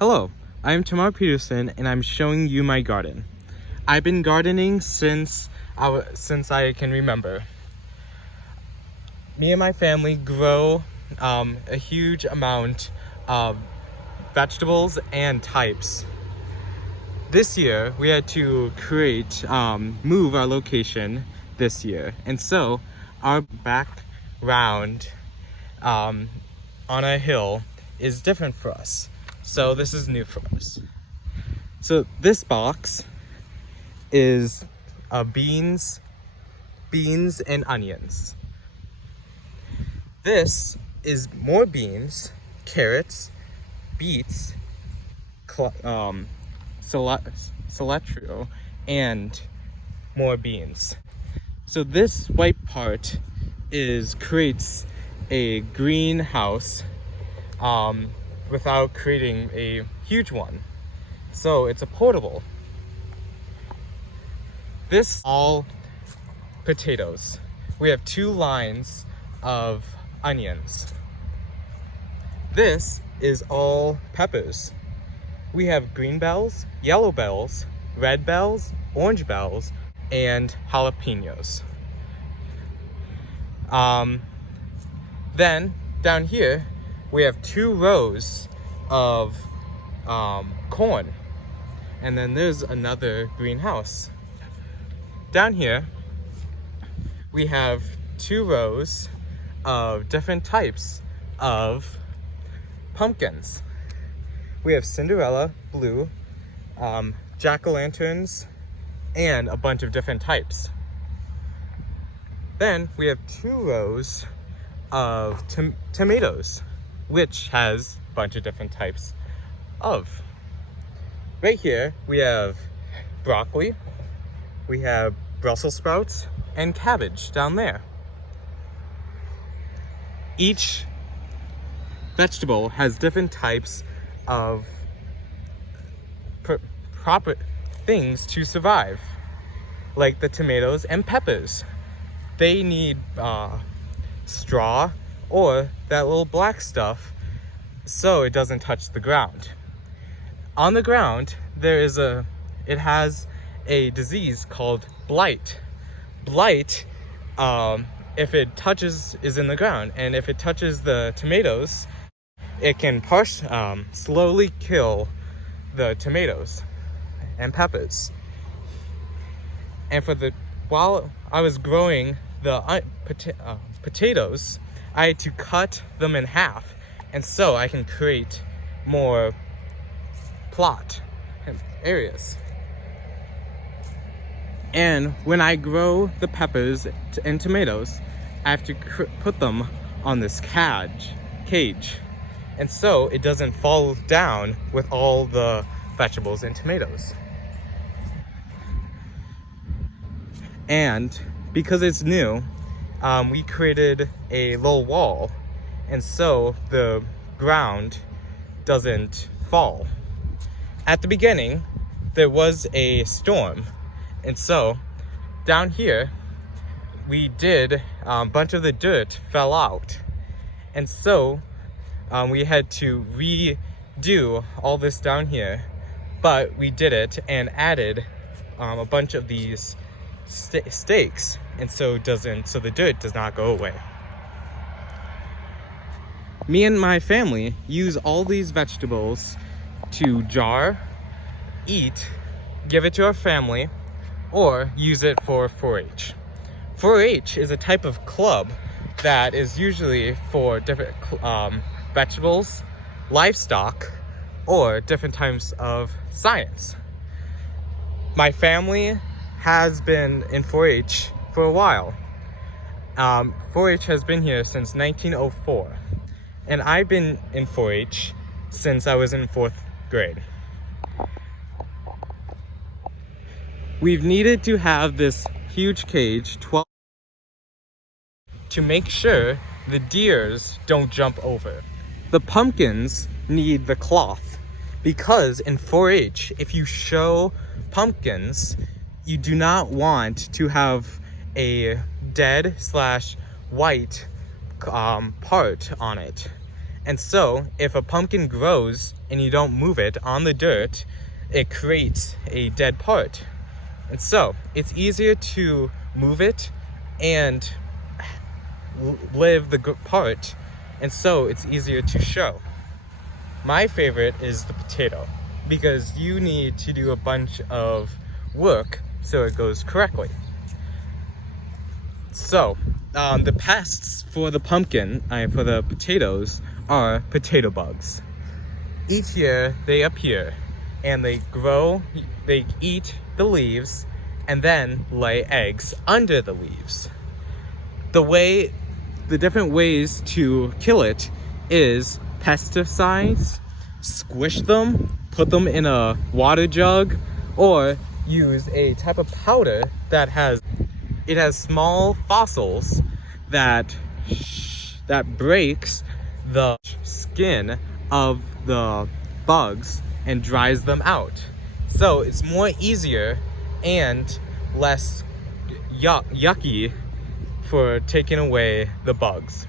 Hello, I'm Tamar Peterson and I'm showing you my garden. I've been gardening since I can remember. Me and my family grow a huge amount of vegetables and types. This year we had to move our location this year, and so our background on a hill is different for us. So this is new for us. So this box is beans and onions. This is more beans, carrots, beets, cilantro, and more beans. So this white part creates a greenhouse without creating a huge one. So it's a portable. This all potatoes. We have 2 lines of onions. This is all peppers. We have green bells, yellow bells, red bells, orange bells, and jalapenos. Then down here we have 2 rows of corn, and then there's another greenhouse. Down here we have 2 rows of different types of pumpkins. We have Cinderella, blue, jack-o'-lanterns, and a bunch of different types. Then we have 2 rows of tomatoes, which has a bunch of different types of. Right here we have broccoli, we have Brussels sprouts, and cabbage down there. Each vegetable has different types of proper things to survive, like the tomatoes and peppers. They need straw or that little black stuff so it doesn't touch the ground. On the ground it has a disease called blight. Blight, if it is in the ground, and if it touches the tomatoes, it can slowly kill the tomatoes and peppers. And while I was growing the potatoes, I had to cut them in half, and so I can create more plot areas. And when I grow the peppers and tomatoes, I have to put them on this cage, and so it doesn't fall down with all the vegetables and tomatoes. And because it's new, we created a little wall, and so the ground doesn't fall. At the beginning, there was a storm, and so down here, a bunch of the dirt fell out. And so we had to redo all this down here, but we did it and added a bunch of these stakes, and so the dirt does not go away. Me and my family use all these vegetables to jar, eat, give it to our family, or use it for 4-H. 4-H is a type of club that is usually for different vegetables, livestock, or different types of science. My family has been in 4-H for a while. 4-H has been here since 1904, and I've been in 4-H since I was in 4th grade. We've needed to have this huge cage, 12, to make sure the deers don't jump over. The pumpkins need the cloth because in 4-H, if you show pumpkins, you do not want to have a dead/white part on it. And so if a pumpkin grows and you don't move it on the dirt, it creates a dead part. And so it's easier to move it and live the good part, and so it's easier to show. My favorite is the potato, because you need to do a bunch of work so it goes correctly. So the pests for the pumpkin, for the potatoes, are potato bugs. Each year they appear and they grow, they eat the leaves and then lay eggs under the leaves. The different ways to kill it is pesticides, squish them, put them in a water jug, or use a type of powder that has small fossils that breaks the skin of the bugs and dries them out. So it's more easier and less yucky for taking away the bugs.